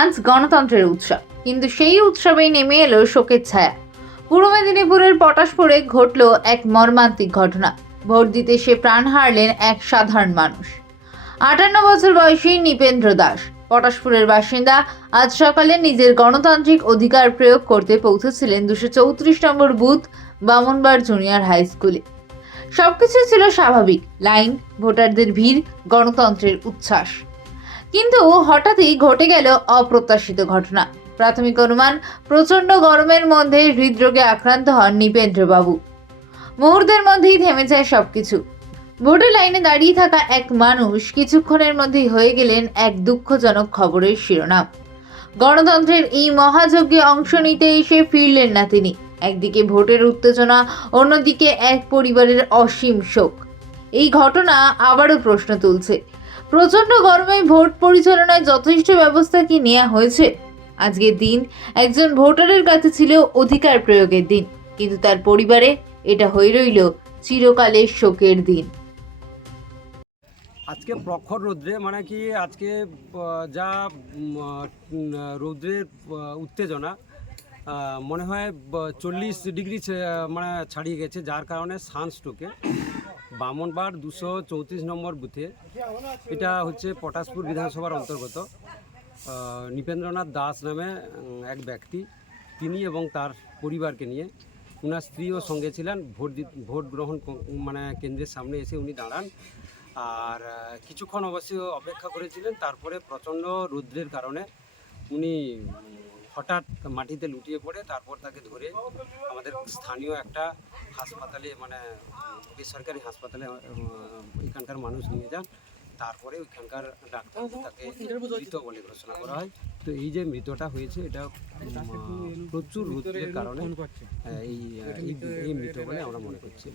আজ গণতন্ত্রের উৎসব, কিন্তু সেই উৎসবেই নেমে এলো শোকের ছায়া। পূর্ব মেদিনীপুরের পটাশপুরে ঘটল এক মর্মান্তিক ঘটনা। ভোট দিতে সে প্রাণ হারলেন এক সাধারণ মানুষ। 58 বছর বয়সী নিপেন্দ্র দাস পটাশপুরের বাসিন্দা। আজ সকালে নিজের গণতান্ত্রিক অধিকার প্রয়োগ করতে পৌঁছেছিলেন 234 নম্বর বুথ বামনবার জুনিয়র হাই স্কুলে। সবকিছু ছিল স্বাভাবিক, লাইন, ভোটারদের ভিড়, গণতন্ত্রের উচ্ছ্বাস। কিন্তু হঠাৎই ঘটে গেল অপ্রত্যাশিত ঘটনা। প্রাথমিক অনুমান, প্রচন্ড গরমের মধ্যে হৃদরোগে আক্রান্ত হন নিপেন্দ্রবাবু। মুহূর্তের মধ্যেই থেমে যায় সবকিছু। ভোটের লাইনে দাঁড়িয়ে থাকা এক মানুষ কিছুক্ষণের মধ্যেই হয়ে গেলেন এক দুঃখজনক খবরের শিরোনাম। গণতন্ত্রের এই মহাযজ্ঞে অংশ নিতে এসে ফিরলেন না তিনি। একদিকে ভোটের উত্তেজনা, অন্যদিকে এক পরিবারের অসীম শোক। এই ঘটনা আবারও প্রশ্ন তুলছে, প্রচন্ড গরমে ভোট পরিচালনায় যথেষ্ট ব্যবস্থা কি নেওয়া হয়েছে? আজকের দিন একজন ভোটারের কাছে ছিল অধিকার প্রয়োগের দিন, কিন্তু তার পরিবারে এটা হয়ে রইল চিরকালের শোকের দিন। আজকে প্রখর রৌদ্রে মানে কি আজকে যা রৌদ্রের উত্তেজনা মনে হয় 40 ডিগ্রি মানে ছাড়িয়ে গেছে, যার কারণে সানস্ট্রোকে বামনবার 234 নম্বর বুথে, এটা হচ্ছে পটাশপুর বিধানসভার অন্তর্গত, নৃপেন্দ্রনাথ দাস নামে এক ব্যক্তি, তিনি এবং তার পরিবারকে নিয়ে, ওনার স্ত্রীও সঙ্গে ছিলেন। ভোট গ্রহণ মানে কেন্দ্রের সামনে এসে উনি দাঁড়ান আর কিছুক্ষণ অবশ্যই অপেক্ষা করেছিলেন। তারপরে প্রচণ্ড রৌদ্রের কারণে উনি হঠাৎ মাটিতে লুটিয়ে পড়ে, তারপর তাকে ধরে আমাদের স্থানীয় একটা হাসপাতালে, মানে বেসরকারি হাসপাতালে এখানকার মানুষ নিয়ে যান। তারপরে ওইখানকার ডাক্তার তাকে মৃত বলে ঘোষণা করা হয়। তো এই যে মৃতটা হয়েছে, এটা প্রচুর রৌদ্রের কারণে এই মৃত বলে আমরা মনে করছি।